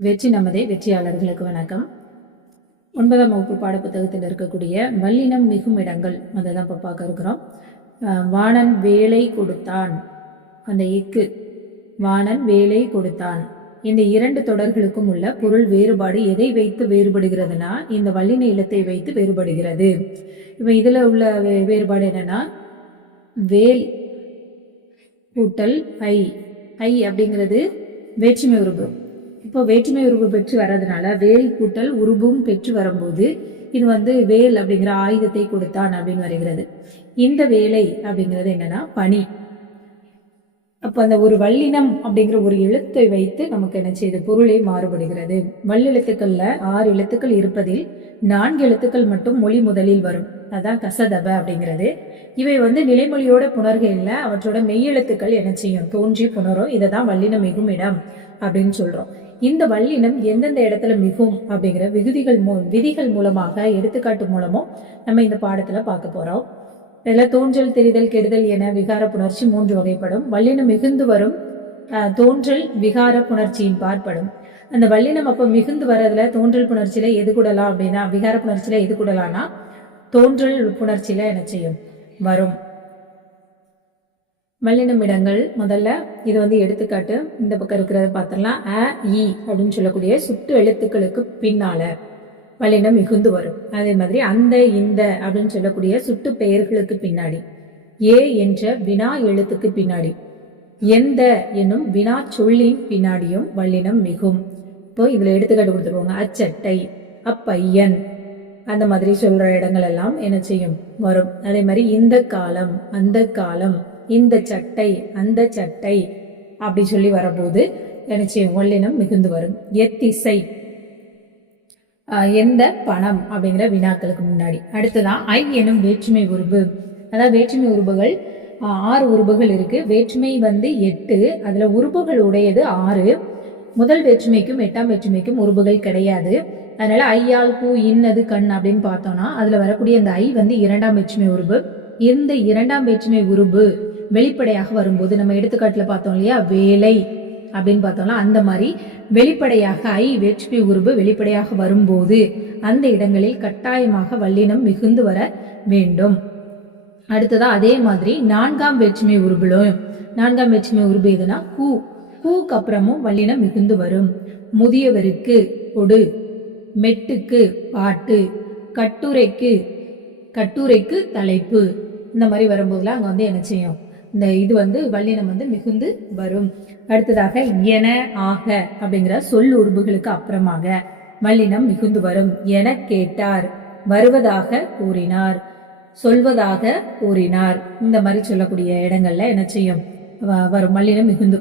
வெற்றி நமதே வெற்றியாளர்களுக்கு வணக்கம். ஒன்பதாம் வகுப்பு பாடப்புத்தகத்தில் இருக்கக்கூடிய வல்லினம் மிகும் இடங்கள் அதை தான் இப்போ பார்க்க இருக்கிறோம். வாணன் வேலை கொடுத்தான். அந்த இக்கு வாணன் வேலை கொடுத்தான். இந்த இரண்டு தொடர்களுக்கும் உள்ள பொருள் வேறுபாடு எதை வைத்து வேறுபடுகிறதுனா இந்த வல்லின இலத்தை வைத்து வேறுபடுகிறது. இப்போ இதில் உள்ள வே- வேறுபாடு என்னன்னா வேல் கூட்டல் ஐ. ஐ அப்படிங்கிறது வேற்றுமை உருபம் இப்போ வேற்றுமை உருவு பெற்று வர்றதுனால வேல் கூட்டல் உருபும் பெற்று வரும்போது இது வந்து வேல் அப்படிங்கிற ஆயுதத்தை கொடுத்தான் அப்படின்னு வருகிறது. இந்த வேலை அப்படிங்கிறது என்னன்னா பனி அப்போ அந்த ஒரு வல்லினம் அப்படிங்கிற ஒரு எழுத்தை வைத்து நமக்கு என்ன செய்யுது பொருளே மாறுபடுகிறது. வல்லெழுத்துக்கள்ல ஆறு எழுத்துக்கள் இருப்பதில் நான்கு எழுத்துக்கள் மட்டும் மொழி முதலில் வரும். அதான் கசதப அப்படிங்கிறது. இவை வந்து நிலைமொழியோட புணர்கையில் அவற்றோட மெய்யெழுத்துக்கள் என்ன செய்யும் தோன்றி புணரும். இதை தான் வல்லினம் மிகும் இடம் அப்படின்னு சொல்றோம். இந்த வல்லினம் எந்தெந்த இடத்துல மிகும் அப்படிங்கிற விகுதிகள் மூ விதிகள் மூலமாக எடுத்துக்காட்டு மூலமும் நம்ம இந்த பாடத்துல பார்க்க போறோம். இதில் தோன்றல் தெரிதல் கெடுதல் என விகார புணர்ச்சி மூன்று வகைப்படும். வல்லினம் மிகுந்து வரும் தோன்றல் விகார புணர்ச்சியின் பார்ப்படும் அந்த வல்லினம் அப்போ மிகுந்து வர்றதுல தோன்றல் புணர்ச்சியில எது கூடலாம் அப்படின்னா விகார புணர்ச்சியில எது கூடலாம்னா தோன்றல் புணர்ச்சியில என்ன செய்யும்? வரும். மல்லினமிடங்கள் முதல்ல இது வந்து எடுத்துக்காட்டு. இந்த பக்கம் இருக்கிறத பார்த்துடலாம். அ இ அப்படின்னு சொல்லக்கூடிய சுட்டு எழுத்துக்களுக்கு பின்னால மல்லினம் மிகுந்து வரும். அதே மாதிரி அந்த இந்த அப்படின்னு சொல்லக்கூடிய சுட்டு பெயர்களுக்கு பின்னாடி. ஏ என்ற வினா எழுத்துக்கு பின்னாடி. எந்த என்னும் வினா சொல்லின் பின்னாடியும் வல்லினம் மிகும். இப்போ இதுல எடுத்துக்காட்டு கொடுத்துருவாங்க. அச்சட்டை அப்பையன். அந்த மாதிரி சொல்ற இடங்கள் எல்லாம் என்ன செய்யும்? வரும். அதே மாதிரி இந்த காலம் அந்த காலம். இந்த சட்டை அந்த சட்டை அப்படி சொல்லி வரபோது நினைச்சு செய்யும் வல்லினம் மிகுந்து வரும். எத்திசை. எந்த பணம் அப்படிங்கிற வினாக்களுக்கு முன்னாடி. அடுத்ததான் ஐ எனும் வேற்றுமை உருபு அதாவது வேற்றுமை உருபுகள் ஆறு உருபுகள் இருக்கு. வேற்றுமை வந்து எட்டு அதுல உருபுகள் உடையது ஆறு. முதல் வேற்றுமைக்கும் எட்டாம் வேற்றுமைக்கும் உருபுகள் கிடையாது. அதனால ஐயால் பூ இன்னது கண் அப்படின்னு பார்த்தோம்னா அதுல வரக்கூடிய அந்த ஐ வந்து இரண்டாம் வேற்றுமை உருபு இந்த இரண்டாம் வேற்றுமை உருபு வெளிப்படையாக வரும்போது நம்ம எடுத்துக்காட்டுல பார்த்தோம் இல்லையா? வேலை அப்படின்னு பார்த்தோம்னா அந்த மாதிரி வெளிப்படையாக ஐ வேற்றுமை உருபு வெளிப்படையாக வரும்போது அந்த இடங்களில் கட்டாயமாக வல்லினம் மிகுந்து வர வேண்டும். அடுத்ததா அதே மாதிரி நான்காம் வேற்றுமை உருபிலும் நான்காம் வேற்றுமை உருபு எதுனா? கூ. கூக்கு அப்புறமும் வல்லினம் மிகுந்து வரும். முதியவருக்கு கொடு மெட்டுக்கு பாட்டு கட்டுரைக்கு கட்டுரைக்கு தலைப்பு. இந்த மாதிரி வரும்போதெல்லாம் அங்கே வந்து என்ன செய்யும்? இந்த இது வந்து வல்லினம் வந்து மிகுந்து வரும். அடுத்ததாக என ஆக அப்படிங்கிற சொல் உருபுகளுக்கு அப்புறமாக வல்லினம் மிகுந்து வரும். என கேட்டார். வருவதாக கூறினார். சொல்வதாக கூறினார். இந்த மாதிரி சொல்லக்கூடிய இடங்கள்ல என்ன செய்யும்? வ- வரும். வல்லினம் மிகுந்து.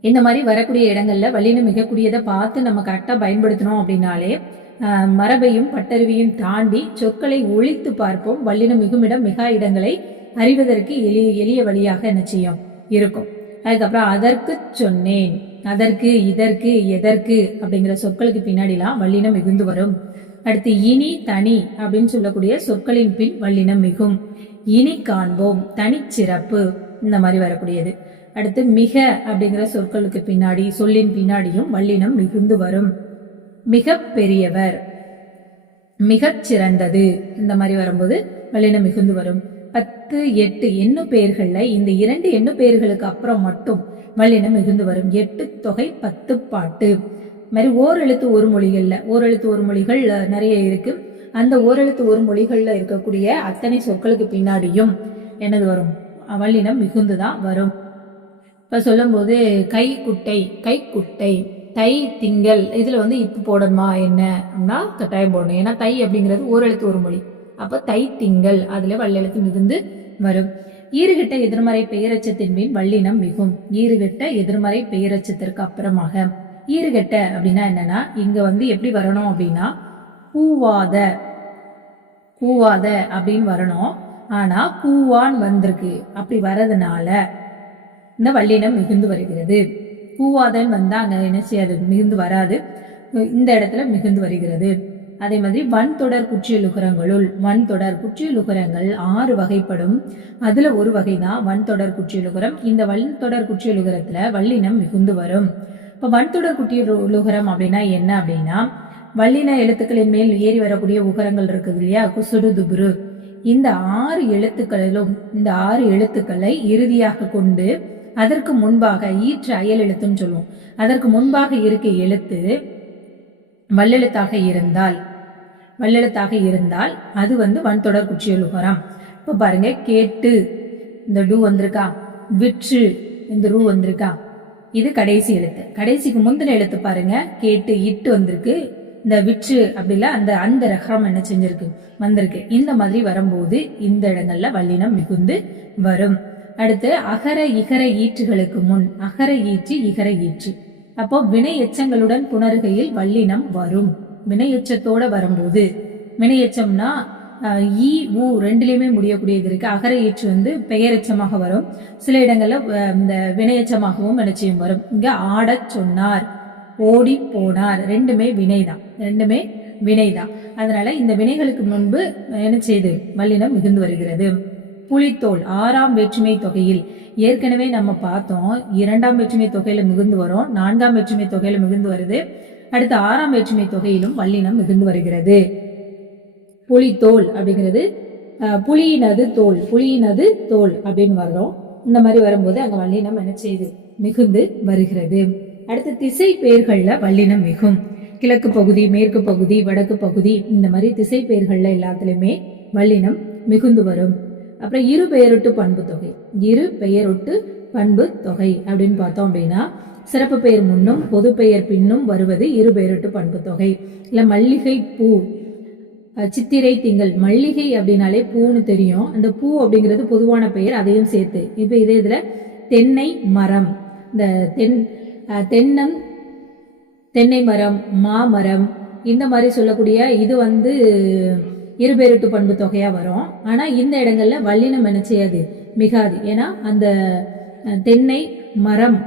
இந்த மாதிரி வரக்கூடிய இடங்கள்ல வல்லினம் மிகக்கூடியதை பார்த்து நம்ம கரெக்டா பயன்படுத்தினோம் அப்படின்னாலே ஆஹ், மரபையும் பட்டறிவையும் தாண்டி சொற்களை ஒழித்து பார்ப்போம். வல்லினம் மிகுமிடம் மிகா இடங்களை அறிவதற்கு எளிய எளிய வழியாக என்ன செய்யும்? இருக்கும். அதுக்கப்புறம் அதற்கு சொன்னேன். அதற்கு இதற்கு எதற்கு அப்படிங்கிற சொற்களுக்கு பின்னாடிலாம் வல்லினம் மிகுந்து வரும். அடுத்து இனி தனி அப்படின்னு சொல்லக்கூடிய சொற்களின் பின் வல்லினம் மிகும். இனி காண்போம். தனிச்சிறப்பு இந்த மாதிரி வரக்கூடியது. அடுத்து மிக அப்படிங்கிற சொற்களுக்கு பின்னாடி சொல்லின் பின்னாடியும் வல்லினம் மிகுந்து வரும். மிக பெரியவர். மிகச் சிறந்தது. இந்த மாதிரி வரும்போது வல்லினம் மிகுந்து வரும். பத்து எட்டு எண்ணு பெயர்கள்ல இந்த இரண்டு எண்ணு பெயர்களுக்கு அப்புறம் மட்டும் வல்லினம் மிகுந்து வரும். எட்டு தொகை பத்து பாட்டு. இது மாதிரி ஓரெழுத்து ஒரு மொழிகள்ல ஓரெழுத்து ஒரு மொழிகள் நிறைய இருக்கு. அந்த ஓரெழுத்து ஒரு மொழிகள்ல இருக்கக்கூடிய அத்தனை சொற்களுக்கு பின்னாடியும் என்னது வரும். வல்லினம் மிகுந்து தான் வரும். இப்ப சொல்லும்போது கை குட்டை கை குட்டை தை திங்கள் இதுல வந்து இப்பு போடணுமா என்ன? அப்படின்னா கட்டாயம் போடணும். ஏன்னா தை அப்படிங்கிறது ஓரெழுத்து ஒரு மொழி. அப்ப தை திங்கள் அதுல வல்லெழுத்து மிகுந்து வரும். ஈறுகிட்ட எதிர்மறை பெயரச்சத்தின் மீன் வல்லினம் மிகும். ஈறுகிட்ட எதிர்மறை பெயரச்சத்திற்கு அப்புறமாக. ஈறுகட்ட அப்படின்னா என்னன்னா இங்க வந்து எப்படி வரணும் அப்படின்னா கூவாத கூவாத அப்படின்னு வரணும். ஆனா கூவான் வந்திருக்கு. அப்படி வரதுனால இந்த வல்லினம் மிகுந்து வருகிறது. கூவாதன் வந்தா அங்க என்ன செய்யாது? மிகுந்து வராது. இந்த இடத்துல மிகுந்து வருகிறது. அதே மாதிரி வன்தொடர் குற்றியலுகரங்களுள் வன்தொடர் குற்றியலுகரங்கள் ஆறு வகைப்படும். அதுல ஒரு வகை தான் வன்தொடர் குற்றியலுகரம். இந்த வன்தொடர் குற்றியலுகரத்தில் வல்லினம் மிகுந்து வரும். இப்போ வன்தொடர் குற்றியல் உகரம் அப்படின்னா என்ன அப்படின்னா வல்லின எழுத்துக்களின் மேல் ஏறி வரக்கூடிய உகரங்கள் இருக்குது இல்லையா? குசுடு துபுரு. இந்த ஆறு எழுத்துக்களிலும் இந்த ஆறு எழுத்துக்களை இறுதியாக கொண்டு அதற்கு முன்பாக ஈற்று அயல் எழுத்துன்னு சொல்லுவோம். அதற்கு முன்பாக இருக்க எழுத்து வல்லெழுத்தாக இருந்தால் வல்லெழுத்தாக இருந்தால் அது வந்து வன்தொடர் குற்றியல் உகரம். இப்போ பாருங்க கேட்டு இந்த டு வந்திருக்கா விற்று இந்த ரூ வந்திருக்கா இது கடைசி எழுத்து. கடைசிக்கு முந்தின எழுத்து பாருங்க கேட்டு இட்டு வந்திருக்கு இந்த விற்று அப்படில அந்த அந்த ரகம் என்ன செஞ்சிருக்கு வந்திருக்கு. இந்த மாதிரி வரும்போது இந்த இடங்கள்ல வல்லினம் மிகுந்து வரும். அடுத்து அகர இகர ஈற்றுகளுக்கு முன் அகர ஈற்று இகர ஈற்று. அப்போ வினை எச்சங்களுடன் புணர்கையில் வல்லினம் வரும். வினையச்சத்தோட வரும்போது. வினையச்சம்னா ஈ ஊ ரெண்டுலேயுமே முடியக்கூடியது இருக்கு. அகர ஈற்று வந்து பெயரெச்சமாக வரும். சில இடங்கள்ல இந்த வினையச்சமாகவும் வினைச்சியும் வரும். இங்க ஆடச் சொன்னார் ஓடி போனார். ரெண்டுமே வினைதான். ரெண்டுமே வினைதான். அதனால இந்த வினைகளுக்கு முன்பு என்ன செய்யுது மல்லினம் மிகுந்து வருகிறது. புலித்தோல் ஆறாம் வேற்றுமை தொகையில். ஏற்கனவே நம்ம பார்த்தோம் இரண்டாம் வேற்றுமை தொகையில மிகுந்து வரும் நான்காம் வேற்றுமை தொகையில மிகுந்து வருது. அடுத்து ஆறாம் வேற்றுமை தொகையிலும் வல்லினம் மிகுந்து வருகிறது. புலித்தோல் அப்படிங்கிறது புலியினது தோல் புலியினது தோல் அப்படின்னு வர்றோம். இந்த மாதிரி வரும்போது அங்க வல்லினம் என்ன செய்யுது மிகுந்து வருகிறது. அடுத்து திசை பெயர்கள்ல வல்லினம் மிகும். கிழக்கு பகுதி மேற்கு பகுதி வடக்கு பகுதி இந்த மாதிரி திசை பெயர்கள்ல எல்லாத்துலயுமே வல்லினம் மிகுந்து வரும். அப்புறம் இரு பெயரொட்டு பண்பு தொகை. இரு பெயரொட்டு பண்பு தொகை அப்படின்னு பார்த்தோம் அப்படின்னா சிறப்பு பெயர் முன்னும் பொது பெயர் பின்னும் வருவது இரு பெயரொட்டு பண்பு தொகை இல்ல மல்லிகை பூ. சித்திரை திங்கள். மல்லிகை அப்படின்னாலே பூன்னு தெரியும். அந்த பூ அப்படிங்கிறது பொதுவான பெயர் அதையும் சேர்த்து. இப்போ இதே இதுல தென்னை மரம். இந்த தென் தென்னம் தென்னை மரம் மாமரம் இந்த மாதிரி சொல்லக்கூடிய இது வந்து இருபெருட்டு பண்பு தொகையா வரும். ஆனா இந்த இடங்கள்ல வல்லினம் என்ன செய்யாது? மிகாது. ஏன்னா அந்த தென்னை மரம்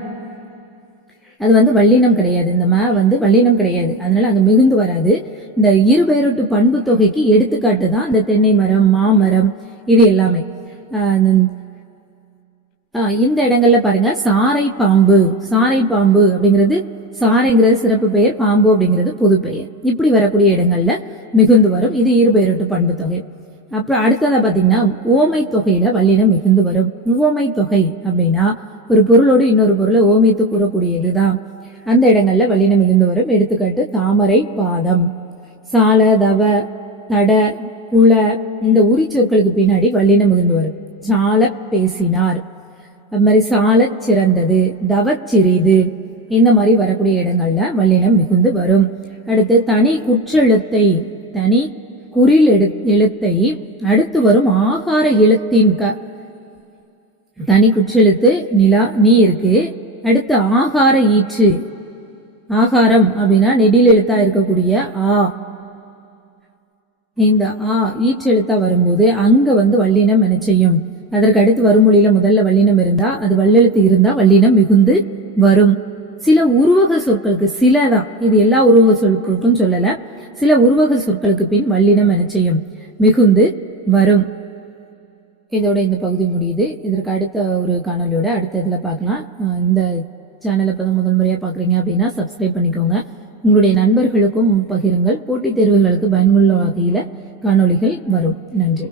அது வந்து வல்லினம் கிடையாது. இந்த மா வந்து வல்லினம் கிடையாது. அதனால அங்கே மிகுந்து வராது. இந்த இருபெயரொட்டு பண்பு தொகைக்கு எடுத்துக்காட்டு தான் இந்த தென்னை மரம் மாமரம் இது எல்லாமே. இந்த- இடங்கள்ல பாருங்க. சாரை பாம்பு. சாரை பாம்பு அப்படிங்கிறது சாரைங்கிறது சிறப்பு பெயர் பாம்பு அப்படிங்கிறது பொது பெயர். இப்படி வரக்கூடிய இடங்கள்ல மிகுந்து வரும். இது இருபெயரொட்டு பண்பு தொகை. அப்புறம் அடுத்ததை பார்த்தீங்கன்னா ஓமை தொகையில வல்லினம் மிகுந்து வரும். ஓமை தொகை அப்படின்னா ஒரு பொருளோடு இன்னொரு பொருளை ஓமித்து கூறக்கூடியதுதான். அந்த இடங்கள்ல வல்லினம் இருந்து வரும் எடுத்துக்காட்டு தாமரை பாதம். சால தவ தட புல இந்த உரி சொற்களுக்கு பின்னாடி வல்லினம் இருந்து வரும். சால பேசினார். அது மாதிரி சால சிறந்தது தவச்சிறிது இந்த மாதிரி வரக்கூடிய இடங்கள்ல வல்லினம் மிகுந்து வரும். அடுத்து தனி குற்றெழுத்தை தனி குறில் எழுத்தை அடுத்து வரும் ஆகார எழுத்தின் க தனி குற்றெழுத்து நிலா நீ இருக்கு. அடுத்து ஆகார ஈற்று. ஆகாரம் அப்படின்னா நெடில் எழுத்தா இருக்கக்கூடிய ஆ. இந்த ஆ ஈற்றெழுத்தா வரும்போது அங்க வந்து வல்லினம் என செய்யும். அதற்கு அடுத்து வருமொழியில முதல்ல வல்லினம் இருந்தா அது வல்லெழுத்து இருந்தா வல்லினம் மிகுந்து வரும். சில உருவக சொற்களுக்கு சில தான் இது எல்லா உருவக சொற்களுக்கும் சொல்லல சில உருவக சொற்களுக்கு பின் வல்லினம் என செய்யும். மிகுந்து வரும். இதோட இந்த பகுதி முடியுது. இதற்கு அடுத்த ஒரு காணொலியோட அடுத்த இதில் பார்க்கலாம். இந்த சேனலை இப்போ தான் முதல் முறையாக பார்க்குறீங்க அப்படின்னா சப்ஸ்கிரைப் பண்ணிக்கோங்க. உங்களுடைய நண்பர்களுக்கும் பகிருங்கள். போட்டித் தேர்வுகளுக்கு பயனுள்ள வகையில் காணொளிகள் வரும். நன்றி.